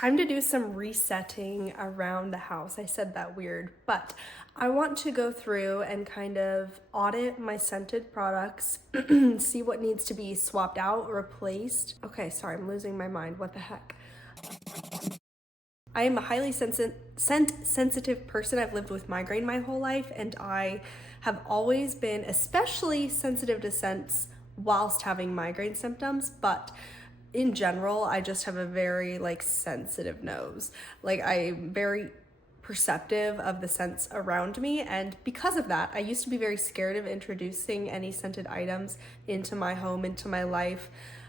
Time to do some resetting around the house. I said that weird, but I want to go through and kind of audit my scented products, see what needs to be swapped out, replaced. Okay, sorry, I'm losing my mind. What the heck? I am a highly scent-sensitive person. I've lived with migraine my whole life, and I have always been especially sensitive to scents whilst having migraine symptoms, but in general, I just have a very sensitive nose. I'm very perceptive of the scents around me, and because of that, I used to be very scared of introducing any scented items into my home, into my life,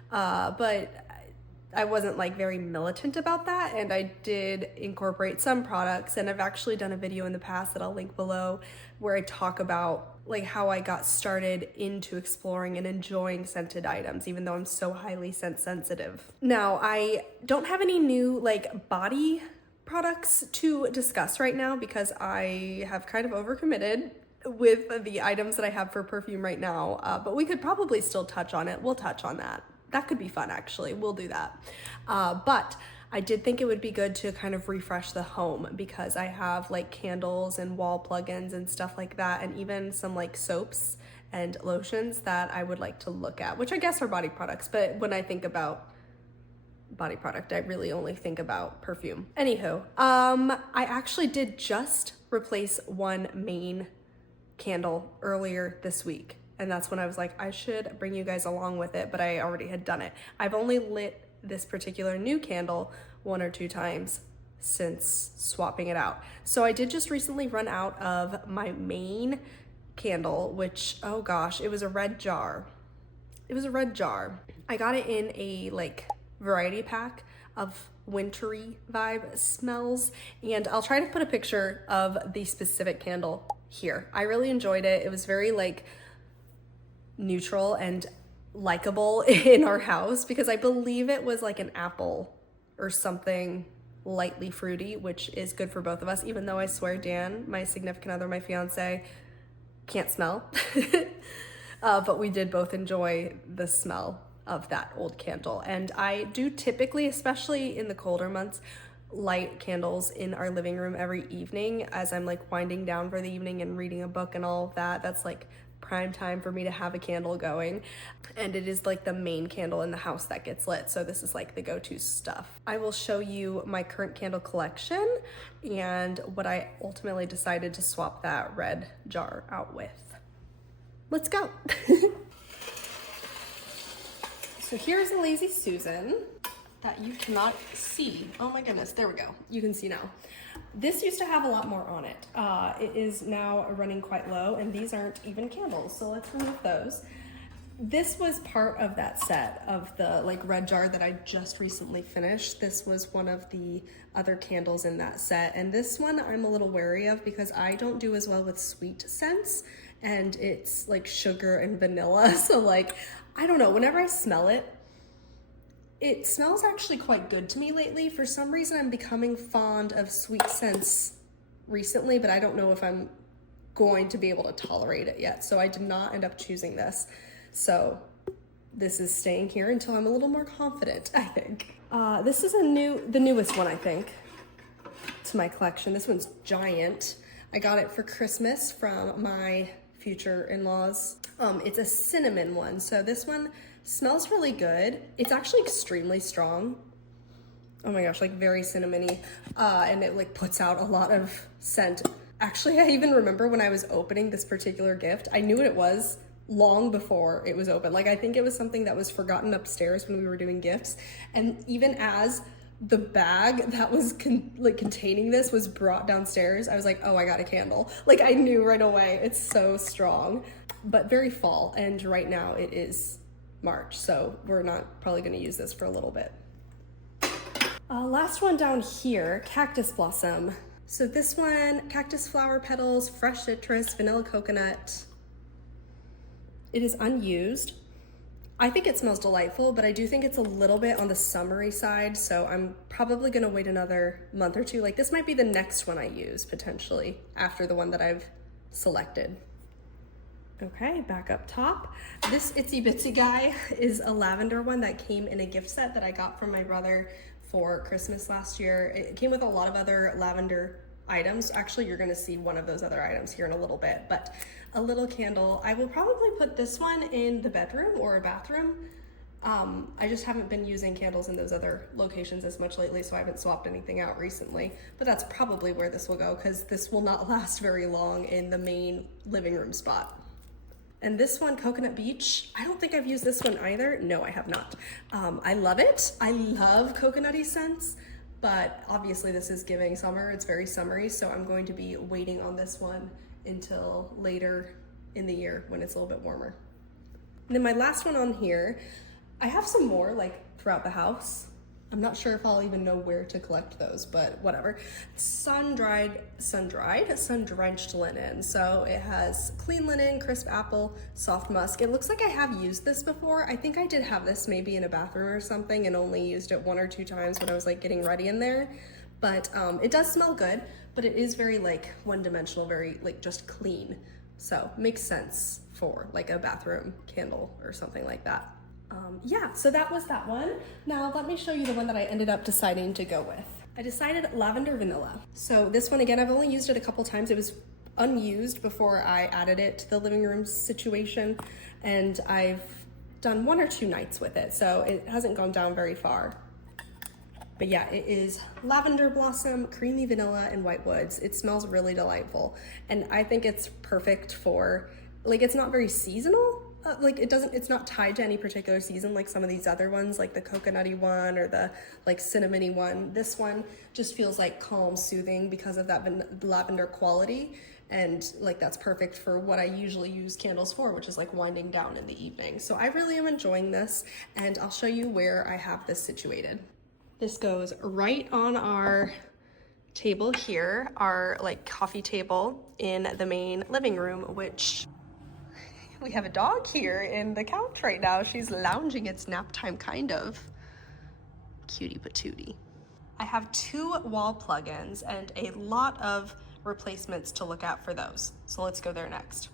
but I wasn't very militant about that, and I did incorporate some products, and I've actually done a video in the past that I'll link below where I talk about how I got started into exploring and enjoying scented items, even though I'm so highly scent sensitive. Now, I don't have any new body products to discuss right now because I have kind of overcommitted with the items that I have for perfume right now, but we could probably still touch on it. We'll touch on that. That could be fun, actually. We'll do that. But I did think it would be good to kind of refresh the home because I have candles and wall plugins and stuff like that, and even some soaps and lotions that I would like to look at, which I guess are body products. But when I think about body product, I really only think about perfume. Anywho, I actually did just replace one main candle earlier this week. And that's when I was like, I should bring you guys along with it, but I already had done it. I've only lit this particular new candle 1 or 2 times since swapping it out. So I did just recently run out of my main candle, which, oh gosh, it was a red jar. It was a red jar. I got it in a variety pack of wintry vibe smells, and I'll try to put a picture of the specific candle here. I really enjoyed it. It was very neutral and likable in our house because I believe it was an apple or something lightly fruity, which is good for both of us, even though I swear Dan, my significant other, my fiance, can't smell. But we did both enjoy the smell of that old candle. And I do typically, especially in the colder months, light candles in our living room every evening as I'm winding down for the evening and reading a book and all of that. That's prime time for me to have a candle going, and it is the main candle in the house that gets lit, so this is the go-to stuff. I will show you my current candle collection and what I ultimately decided to swap that red jar out with. Let's go. So here's a Lazy Susan that you cannot see. Oh my goodness, there we go. You can see now. This used to have a lot more on it. It is now running quite low, and these aren't even candles, so let's remove those. This was part of that set of the red jar that I just recently finished. This was one of the other candles in that set, and this one I'm a little wary of because I don't do as well with sweet scents, and it's sugar and vanilla, so I don't know, whenever I smell it, it smells actually quite good to me lately. For some reason, I'm becoming fond of sweet scents recently, but I don't know if I'm going to be able to tolerate it yet. So I did not end up choosing this. So this is staying here until I'm a little more confident, I think. This is the newest one, I think, to my collection. This one's giant. I got it for Christmas from my future in-laws. It's a cinnamon one. So this one smells really good. It's actually extremely strong. Oh my gosh, very cinnamony. And it puts out a lot of scent. Actually, I even remember when I was opening this particular gift, I knew what it was long before it was open. I think it was something that was forgotten upstairs when we were doing gifts. And even as the bag that was containing this was brought downstairs, I was like, oh, I got a candle. I knew right away. It's so strong, but very fall. And right now it is March, so we're not probably going to use this for a little bit. Last one down here, Cactus Blossom. So this one, cactus flower petals, fresh citrus, vanilla coconut. It is unused. I think it smells delightful, but I do think it's a little bit on the summery side, so I'm probably going to wait another month or two. This might be the next one I use potentially after the one that I've selected. Okay, back up top. This itsy bitsy guy is a lavender one that came in a gift set that I got from my brother for Christmas last year. It came with a lot of other lavender items. Actually, you're gonna see one of those other items here in a little bit, but a little candle. I will probably put this one in the bedroom or a bathroom. I just haven't been using candles in those other locations as much lately, so I haven't swapped anything out recently, but that's probably where this will go because this will not last very long in the main living room spot. And this one, Coconut Beach, I don't think I've used this one either. No, I have not. I love it. I love coconutty scents, but obviously this is giving summer. It's very summery, so I'm going to be waiting on this one until later in the year when it's a little bit warmer. And then my last one on here, I have some more like throughout the house. I'm not sure if I'll even know where to collect those, but whatever. Sun-drenched linen. So it has clean linen, crisp apple, soft musk. It looks like I have used this before. I think I did have this maybe in a bathroom or something and only used it 1 or 2 times when I was like getting ready in there. But it does smell good, but it is very like one-dimensional, very like just clean. So makes sense for like a bathroom candle or something like that. Yeah, so that was that one. Now let me show you the one that I ended up deciding to go with. I decided lavender vanilla. So this one, again, I've only used it a couple times. It was unused before I added it to the living room situation, and I've done 1 or 2 nights with it, so it hasn't gone down very far. But yeah, it is lavender blossom, creamy vanilla, and white woods. It smells really delightful, and I think it's perfect for, like, it's not very seasonal. It's not tied to any particular season like some of these other ones, like the coconutty one or the like cinnamony one. This one just feels like calm, soothing because of that lavender quality, and like that's perfect for what I usually use candles for, which is like winding down in the evening. So I really am enjoying this, and I'll show you where I have this situated. This goes right on our table here, our like coffee table in the main living room, which we have a dog here in the couch right now. She's lounging. It's nap time, kind of. Cutie patootie. I have 2 wall plugins and a lot of replacements to look at for those. So let's go there next.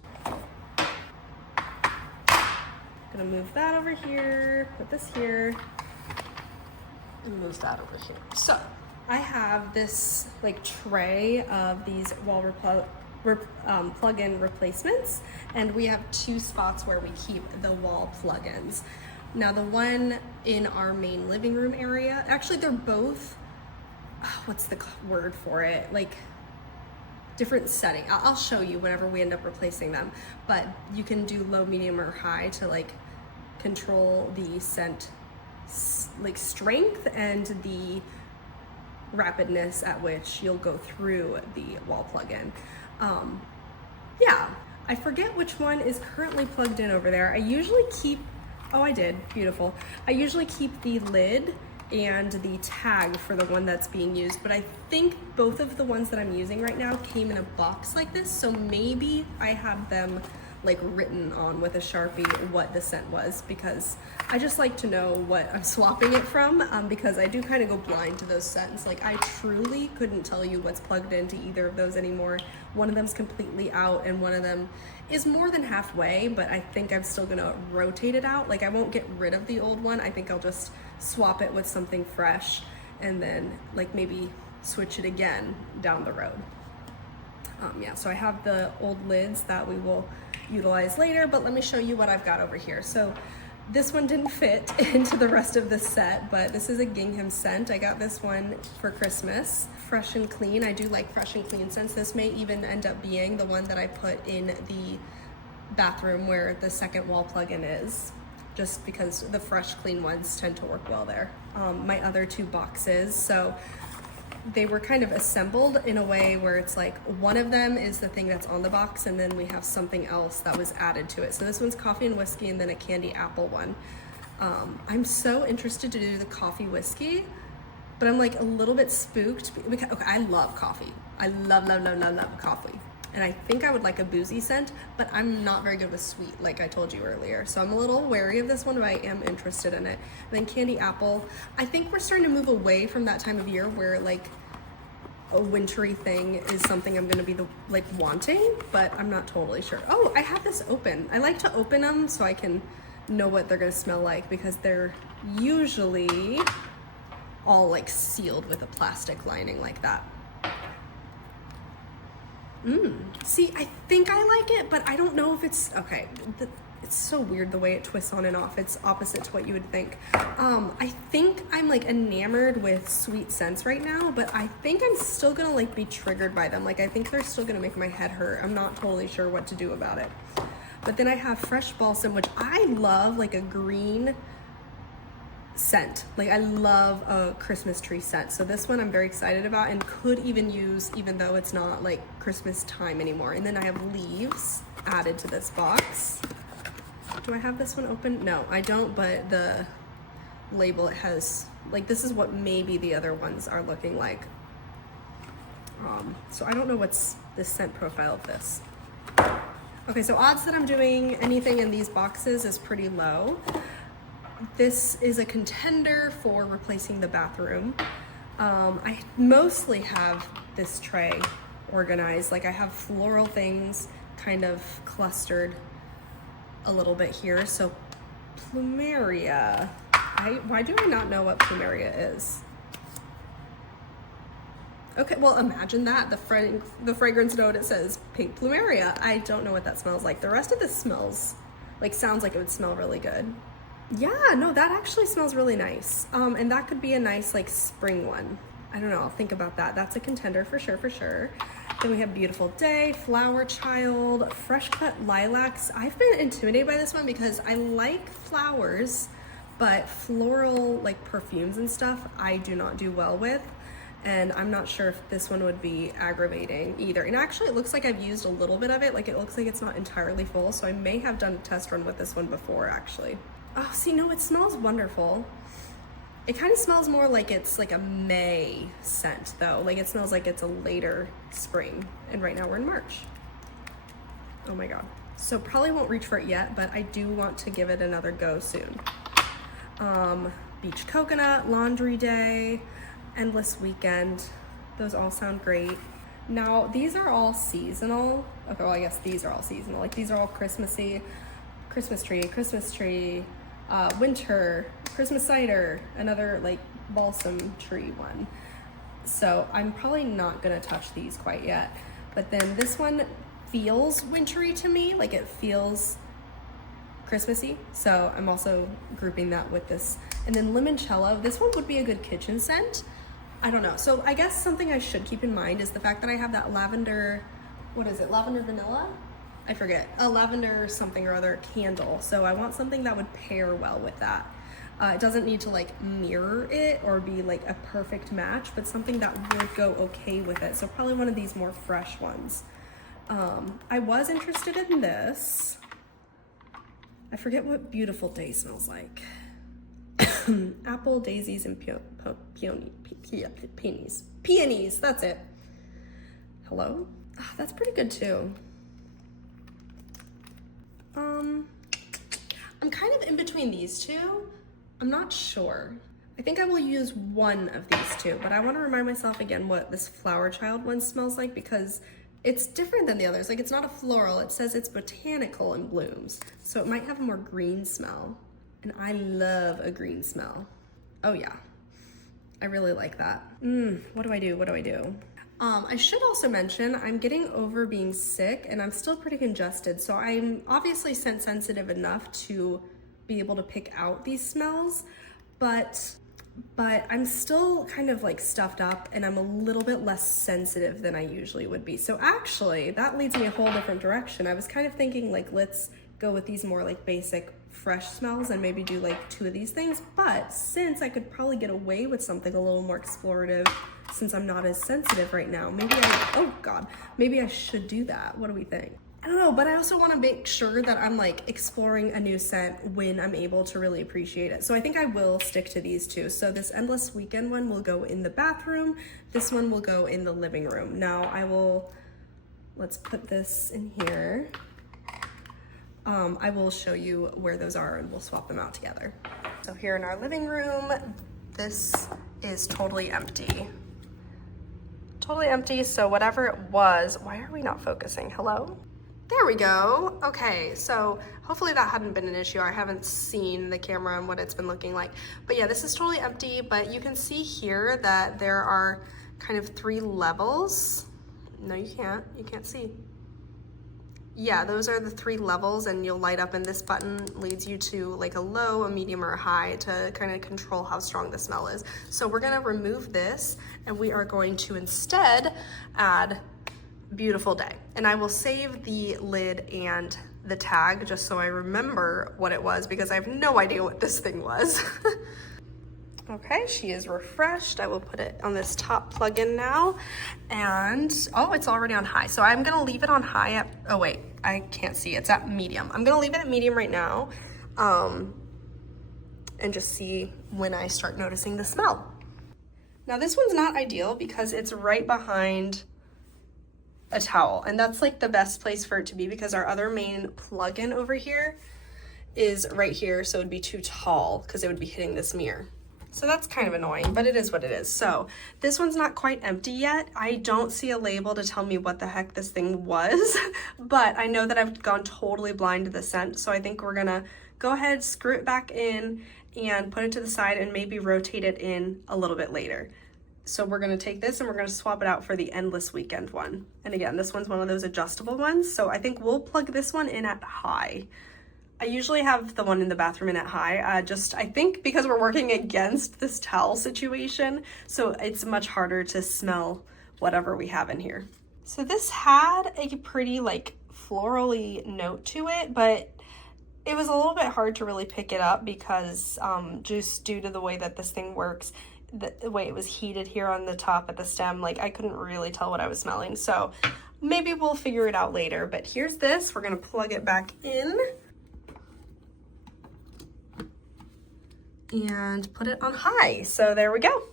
Gonna move that over here, put this here, and move that over here. So I have this like tray of these wall plug-in replacements, and we have 2 spots where we keep the wall plugins. Now the one in our main living room area, actually they're both, what's the word for it? Like different setting. I'll show you whenever we end up replacing them, but you can do low, medium, or high to like control the scent like strength and the rapidness at which you'll go through the wall plug-in. Yeah, I forget which one is currently plugged in over there. I usually keep, oh I did, beautiful. I usually keep the lid and the tag for the one that's being used, but I think both of the ones that I'm using right now came in a box like this, so maybe I have them like written on with a Sharpie what the scent was, because I just like to know what I'm swapping it from, because I do kind of go blind to those scents. Like I truly couldn't tell you what's plugged into either of those anymore. One of them's completely out and one of them is more than halfway, but I think I'm still gonna rotate it out. Like I won't get rid of the old one. I think I'll just swap it with something fresh and then like maybe switch it again down the road. Yeah, so I have the old lids that we will utilize later, but let me show you what I've got over here. So this one didn't fit into the rest of the set, but this is a gingham scent. I got this one for Christmas. Fresh and clean. I do like fresh and clean scents. This may even end up being the one that I put in the bathroom where the second wall plug-in is, just because the fresh, clean ones tend to work well there. My other 2 boxes, so they were kind of assembled in a way where it's like one of them is the thing that's on the box and then we have something else that was added to it. So this one's coffee and whiskey and then a candy apple one. I'm so interested to do the coffee whiskey, but I'm like a little bit spooked because, okay, I love coffee. I love coffee. And I think I would like a boozy scent, but I'm not very good with sweet, like I told you earlier. So I'm a little wary of this one, but I am interested in it. And then candy apple. I think we're starting to move away from that time of year where like a wintry thing is something I'm gonna be like wanting, but I'm not totally sure. Oh, I have this open. I like to open them so I can know what they're gonna smell like, because they're usually all like sealed with a plastic lining like that. See, I think I like it, but I don't know if it's, okay, it's so weird the way it twists on and off. It's opposite to what you would think. I think I'm like enamored with sweet scents right now, but I think I'm still gonna like be triggered by them. Like I think they're still gonna make my head hurt. I'm not totally sure what to do about it. But then I have fresh balsam, which I love, like a green scent. Like I love a Christmas tree scent. So this one I'm very excited about and could even use, even though it's not like Christmas time anymore. And then I have leaves added to this box. Do I have this one open? No, I don't, but the label it has, like this is what maybe the other ones are looking like. So I don't know what's the scent profile of this. Okay, so odds that I'm doing anything in these boxes is pretty low. This is a contender for replacing the bathroom. I mostly have this tray organized. Like I have floral things kind of clustered a little bit here. So plumeria, why do I not know what plumeria is? Okay, well imagine that, the fragrance note, it says pink plumeria. I don't know what that smells like. The rest of this smells, like sounds like it would smell really good. Yeah, no, that actually smells really nice. And that could be a nice like spring one. I don't know, I'll think about that. That's a contender for sure, for sure. Then we have Beautiful Day, Flower Child, Fresh Cut Lilacs. I've been intimidated by this one because I like flowers, but floral like perfumes and stuff, I do not do well with. And I'm not sure if this one would be aggravating either. And actually it looks like I've used a little bit of it. Like it looks like it's not entirely full. So I may have done a test run with this one before actually. Oh, see, no, it smells wonderful. It kind of smells more like it's like a May scent though. Like it smells like it's a later spring. And right now we're in March. Oh my God. So probably won't reach for it yet, but I do want to give it another go soon. Beach Coconut, Laundry Day, Endless Weekend. Those all sound great. Now, these are all seasonal. Okay, well, I guess these are all seasonal. Like these are all Christmassy. Christmas tree, winter, Christmas cider, another like balsam tree one. So I'm probably not gonna touch these quite yet. But then this one feels wintry to me, like it feels Christmassy. So I'm also grouping that with this. And then limoncello, this one would be a good kitchen scent. I don't know. So I guess something I should keep in mind is the fact that I have that lavender, what is it, lavender vanilla? I forget, a lavender something or other candle. So I want something that would pair well with that. It doesn't need to like mirror it or be like a perfect match, but something that would go okay with it. So probably one of these more fresh ones. I was interested in this. I forget what Beautiful Day smells like. Apple, daisies, and peonies. Peonies, that's it. Hello? Oh, that's pretty good too. I'm kind of in between these two. I'm not sure. I think I will use one of these two, but I want to remind myself again what this Flower Child one smells like because it's different than the others. Like it's not a floral, it says it's botanical and blooms. So it might have a more green smell. And I love a green smell. Oh yeah, I really like that. What do I do? What do I do? I should also mention I'm getting over being sick and I'm still pretty congested. So I'm obviously scent sensitive enough to be able to pick out these smells, but I'm still kind of like stuffed up and I'm a little bit less sensitive than I usually would be. So actually that leads me a whole different direction. I was kind of thinking like, let's go with these more like basic fresh smells and maybe do like 2 of these things. But since I could probably get away with something a little more explorative since I'm not as sensitive right now, maybe I should do that. What do we think? I don't know, but I also want to make sure that I'm like exploring a new scent when I'm able to really appreciate it. So I think I will stick to these 2. So this Endless Weekend one will go in the bathroom. This one will go in the living room. Now let's put this in here. I will show you where those are and we'll swap them out together. So here in our living room, this is totally empty. Totally empty, so whatever it was, why are we not focusing? Hello? There we go. Okay, so hopefully that hadn't been an issue. I haven't seen the camera and what it's been looking like. But yeah, this is totally empty, but you can see here that there are kind of 3 levels. No, you can't see. Yeah, those are the 3 levels, and you'll light up, and this button leads you to like a low, a medium, or a high to kind of control how strong the smell is. So we're gonna remove this, and we are going to instead add Beautiful Day. And I will save the lid and the tag just so I remember what it was, because I have no idea what this thing was. Okay, she is refreshed. I will put it on this top plug-in now. And, oh, it's already on high. So I'm gonna leave it on high at, oh wait, I can't see, it's at medium. I'm gonna leave it at medium right now and just see when I start noticing the smell. Now this one's not ideal because it's right behind a towel, and that's like the best place for it to be because our other main plug-in over here is right here, so it'd be too tall because it would be hitting this mirror. So that's kind of annoying, but it is what it is. So this one's not quite empty yet. I don't see a label to tell me what the heck this thing was, but I know that I've gone totally blind to the scent, so I think we're gonna go ahead, screw it back in, and put it to the side and maybe rotate it in a little bit later. So we're gonna take this and we're gonna swap it out for the Endless Weekend one. And again, this one's one of those adjustable ones, so I think we'll plug this one in at high. I usually have the one in the bathroom in at high, I think because we're working against this towel situation, so it's much harder to smell whatever we have in here. So this had a pretty like florally note to it, but it was a little bit hard to really pick it up because just due to the way that this thing works, the way it was heated here on the top at the stem, like I couldn't really tell what I was smelling. So maybe we'll figure it out later, but here's this. We're gonna plug it back in and put it on high. So there we go.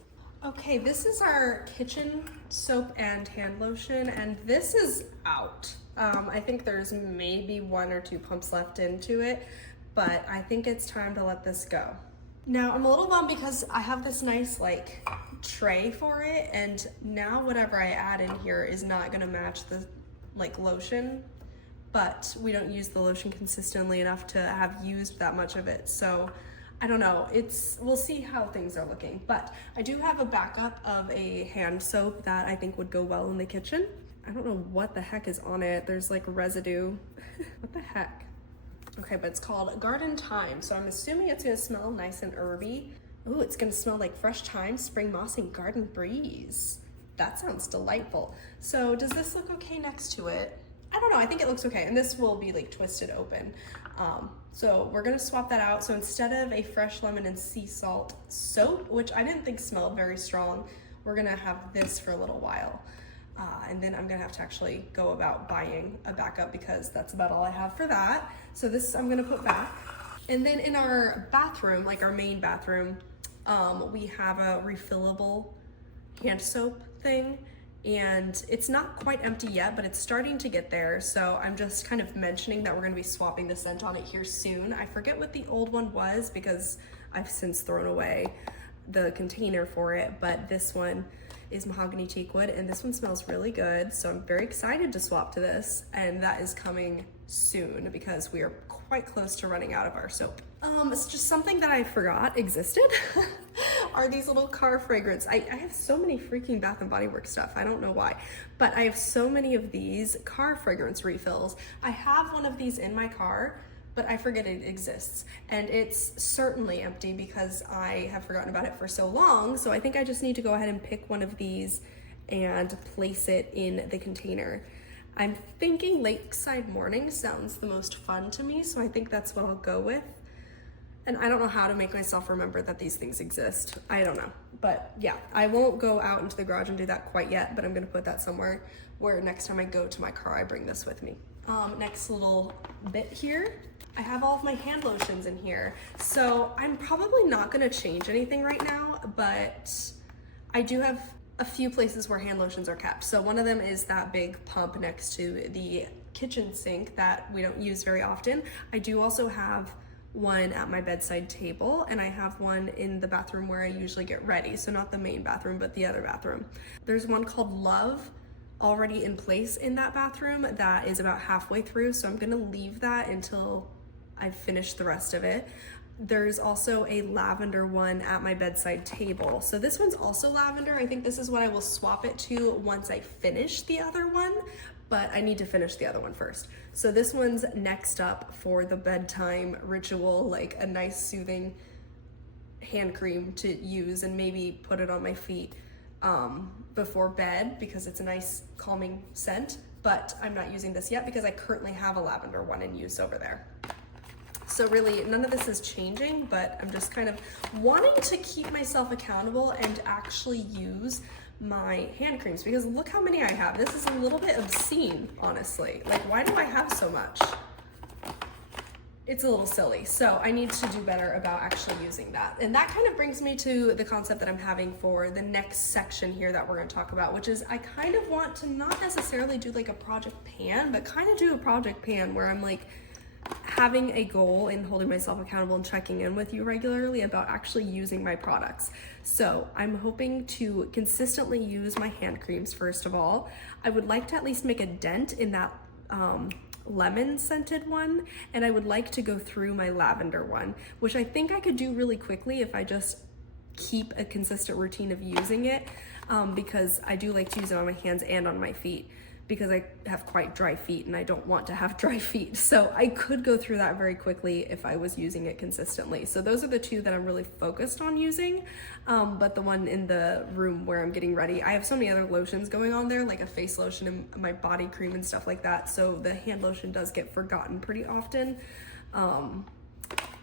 Okay, this is our kitchen soap and hand lotion, and this is out. I think there's maybe 1 or 2 pumps left into it, but I think it's time to let this go. Now I'm a little bummed because I have this nice like tray for it, and now whatever I add in here is not gonna match the like lotion, but we don't use the lotion consistently enough to have used that much of it. So I don't know, we'll see how things are looking, but I do have a backup of a hand soap that I think would go well in the kitchen. I don't know what the heck is on it. There's like residue. What the heck? Okay, but it's called Garden Thyme, so I'm assuming it's gonna smell nice and herby. Ooh, it's gonna smell like fresh thyme, spring moss, and garden breeze. That sounds delightful. So does this look okay next to it? I don't know, I think it looks okay, and this will be like twisted open. So we're gonna swap that out. So instead of a fresh lemon and sea salt soap, which I didn't think smelled very strong, we're gonna have this for a little while. And then I'm gonna have to actually go about buying a backup because that's about all I have for that. So this I'm gonna put back. And then in our bathroom, like our main bathroom, we have a refillable hand soap thing. And it's not quite empty yet, but it's starting to get there. So I'm just kind of mentioning that we're gonna be swapping the scent on it here soon. I forget what the old one was because I've since thrown away the container for it, but this one is mahogany teakwood, and this one smells really good. So I'm very excited to swap to this, and that is coming soon because we are quite close to running out of our soap. It's just something that I forgot existed are these little car fragrance. I have so many freaking Bath and Body Works stuff. I don't know why, but I have so many of these car fragrance refills. I have one of these in my car, but I forget it exists. And it's certainly empty because I have forgotten about it for so long. So I think I just need to go ahead and pick one of these and place it in the container. I'm thinking Lakeside Morning sounds the most fun to me, so I think that's what I'll go with. And I don't know how to make myself remember that these things exist. I don't know, but yeah, I won't go out into the garage and do that quite yet, but I'm gonna put that somewhere where next time I go to my car, I bring this with me. Next little bit here, I have all of my hand lotions in here. So I'm probably not gonna change anything right now, but I do have a few places where hand lotions are kept. So one of them is that big pump next to the kitchen sink that we don't use very often. I do also have one at my bedside table, and I have one in the bathroom where I usually get ready. So not the main bathroom, but the other bathroom. There's one called Love already in place in that bathroom that is about halfway through, so I'm gonna leave that until I finish the rest of it. There's also a lavender one at my bedside table. So this one's also lavender. I think this is what I will swap it to once I finish the other one, but I need to finish the other one first. So this one's next up for the bedtime ritual, like a nice soothing hand cream to use and maybe put it on my feet before bed because it's a nice calming scent, but I'm not using this yet because I currently have a lavender one in use over there. So really none of this is changing, but I'm just kind of wanting to keep myself accountable and actually use my hand creams because look how many I have. This is a little bit obscene, honestly. Like, why do I have so much? It's a little silly. So I need to do better about actually using that. And that kind of brings me to the concept that I'm having for the next section here that we're going to talk about, which is I kind of want to not necessarily do like a project pan, but kind of do a project pan where I'm like having a goal and holding myself accountable and checking in with you regularly about actually using my products. So I'm hoping to consistently use my hand creams first of all. I would like to at least make a dent in that lemon scented one, and I would like to go through my lavender one, which I think I could do really quickly if I just keep a consistent routine of using it, because I do like to use it on my hands and on my feet because I have quite dry feet and I don't want to have dry feet. So I could go through that very quickly if I was using it consistently. So those are the two that I'm really focused on using. But the one in the room where I'm getting ready, I have so many other lotions going on there, like a face lotion and my body cream and stuff like that. So the hand lotion does get forgotten pretty often.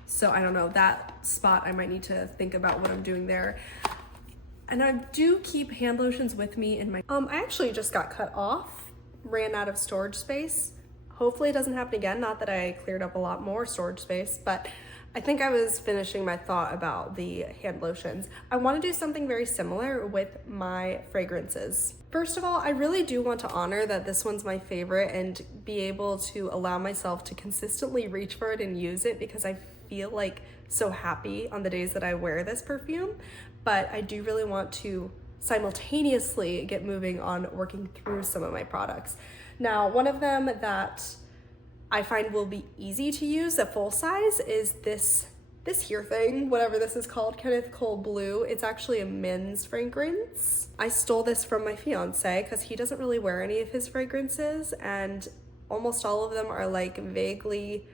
So I don't know, that spot I might need to think about what I'm doing there. And I do keep hand lotions with me in my, I actually just got cut off, ran out of storage space. Hopefully it doesn't happen again. Not that I cleared up a lot more storage space, but I think I was finishing my thought about the hand lotions. I want to do something very similar with my fragrances. First of all, I really do want to honor that this one's my favorite and be able to allow myself to consistently reach for it and use it because I feel like so happy on the days that I wear this perfume. But I do really want to simultaneously get moving on working through some of my products. Now, one of them that I find will be easy to use at full size is this here thing, whatever this is called, Kenneth Cole Blue. It's actually a men's fragrance. I stole this from my fiance because he doesn't really wear any of his fragrances, and almost all of them are like vaguely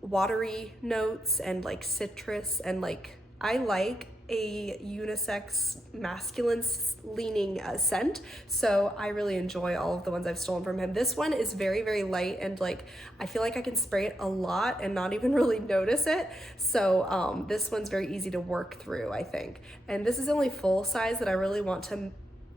watery notes and like citrus, and like I like a unisex masculine leaning scent, so I really enjoy all of the ones I've stolen from him. This one is very, very light and like I feel like I can spray it a lot and not even really notice it, so this one's very easy to work through, I think. And this is the only full size that I really want to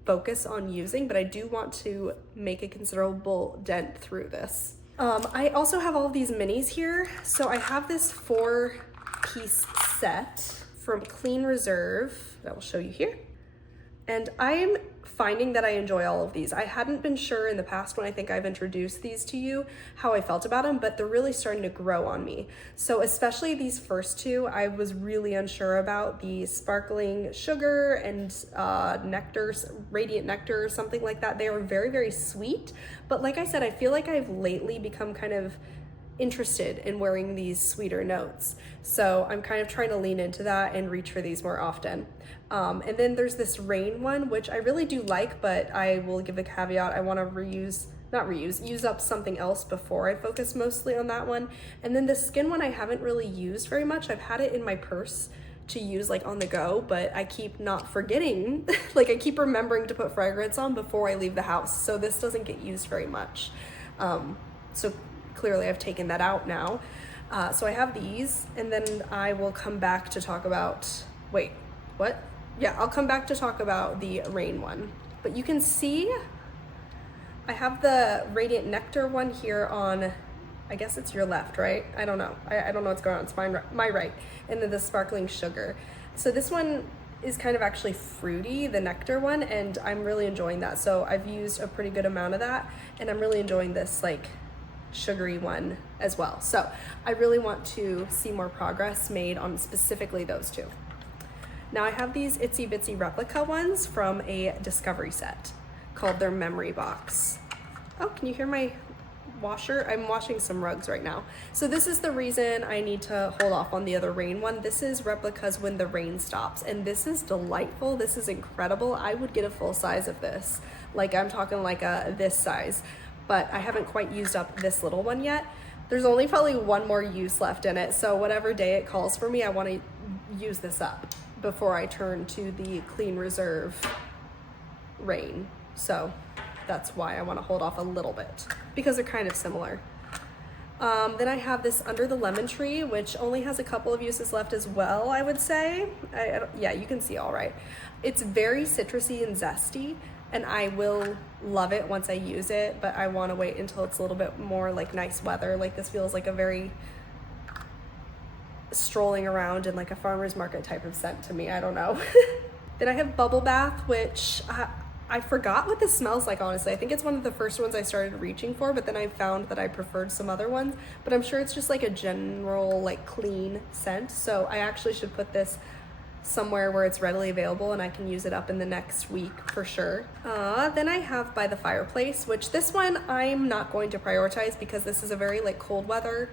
focus on using, but I do want to make a considerable dent through this. I also have all of these minis here. So I have this 4-piece set from Clean Reserve that will show you here. And I'm finding that I enjoy all of these. I hadn't been sure in the past when I think I've introduced these to you how I felt about them, but they're really starting to grow on me. So especially these first two, I was really unsure about the sparkling sugar and nectar, radiant nectar or something like that. They are very, very sweet. But like I said, I feel like I've lately become kind of interested in wearing these sweeter notes. So I'm kind of trying to lean into that and reach for these more often. And then there's this rain one, which I really do like, but I will give a caveat. I want to use up something else before I focus mostly on that one. And then the skin one I haven't really used very much. I've had it in my purse to use like on the go, but I keep not forgetting, like I keep remembering to put fragrance on before I leave the house. So this doesn't get used very much. So clearly I've taken that out now. So I have these, and then I will come back to talk about, wait, what? Yeah, I'll come back to talk about the rain one. But you can see I have the Radiant Nectar one here on, I guess it's your left, right? I don't know. I don't know what's going on. It's my right. And then the Sparkling Sugar. So this one is kind of actually fruity, the nectar one, and I'm really enjoying that. So I've used a pretty good amount of that, and I'm really enjoying this like sugary one as well. So I really want to see more progress made on specifically those two. Now I have these itsy bitsy replica ones from a discovery set called their memory box. Oh, can you hear my washer? I'm washing some rugs right now. So this is the reason I need to hold off on the other rain one. This is replicas when the rain stops, and this is delightful. This is incredible. I would get a full size of this. Like, I'm talking like this size, but I haven't quite used up this little one yet. There's only probably one more use left in it, so whatever day it calls for me, I want to use this up before I turn to the Clean Reserve rain. So that's why I want to hold off a little bit, because they're kind of similar. Then I have this Under the Lemon Tree, which only has a couple of uses left as well, I would say. Yeah, you can see all right. It's very citrusy and zesty, and I will love it once I use it, but I want to wait until it's a little bit more like nice weather. Like, this feels like a very strolling around in like a farmer's market type of scent to me. I don't know. Then I have Bubble Bath, which I forgot what this smells like, honestly. I think it's one of the first ones I started reaching for, but then I found that I preferred some other ones. But I'm sure it's just like a general, like, clean scent. So I actually should put this somewhere where it's readily available and I can use it up in the next week for sure. Then I have By the Fireplace, which this one I'm not going to prioritize because this is a very like cold weather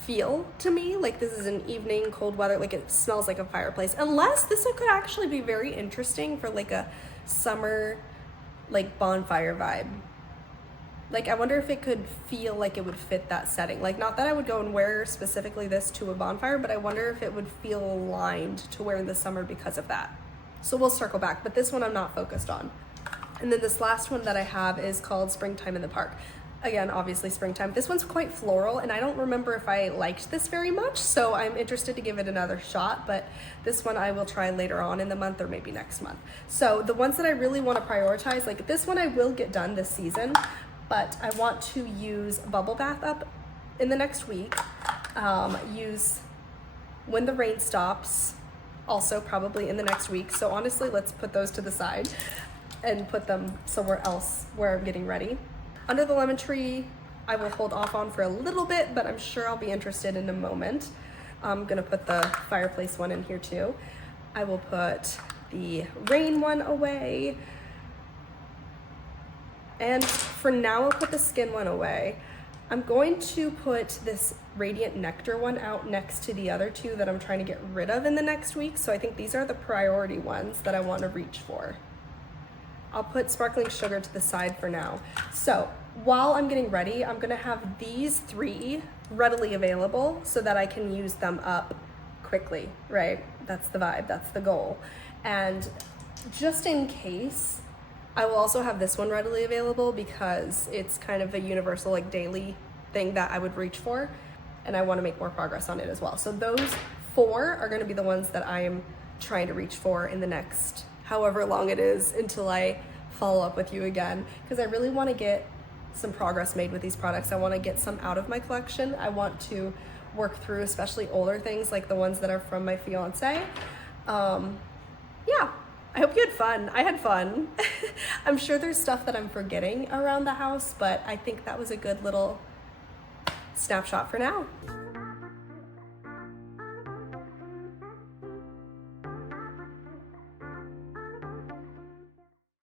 feel to me. Like, this is an evening cold weather, like it smells like a fireplace. Unless this could actually be very interesting for like a summer like bonfire vibe. Like, I wonder if it could feel like it would fit that setting. Like, not that I would go and wear specifically this to a bonfire, but I wonder if it would feel aligned to wear in the summer because of that. So we'll circle back, but this one I'm not focused on. And then this last one that I have is called Springtime in the Park. Again, obviously springtime. This one's quite floral, and I don't remember if I liked this very much, so I'm interested to give it another shot, but this one I will try later on in the month or maybe next month. So the ones that I really want to prioritize, like this one I will get done this season, but I want to use Bubble Bath up in the next week, use When the Rain Stops also probably in the next week. So honestly, let's put those to the side and put them somewhere else where I'm getting ready. Under the Lemon Tree, I will hold off on for a little bit, but I'm sure I'll be interested in a moment. I'm gonna put the fireplace one in here too. I will put the rain one away. And for now, I'll put the skin one away. I'm going to put this Radiant Nectar one out next to the other two that I'm trying to get rid of in the next week. So I think these are the priority ones that I want to reach for. I'll put Sparkling Sugar to the side for now. So while I'm getting ready, I'm gonna have these three readily available so that I can use them up quickly, right? That's the vibe, that's the goal. And just in case, I will also have this one readily available because it's kind of a universal, like, daily thing that I would reach for, and I want to make more progress on it as well. So those four are going to be the ones that I am trying to reach for in the next however long it is until I follow up with you again, because I really want to get some progress made with these products. I want to get some out of my collection. I want to work through especially older things like the ones that are from my fiance. Yeah. I hope you had fun. I had fun. I'm sure there's stuff that I'm forgetting around the house, but I think that was a good little snapshot for now.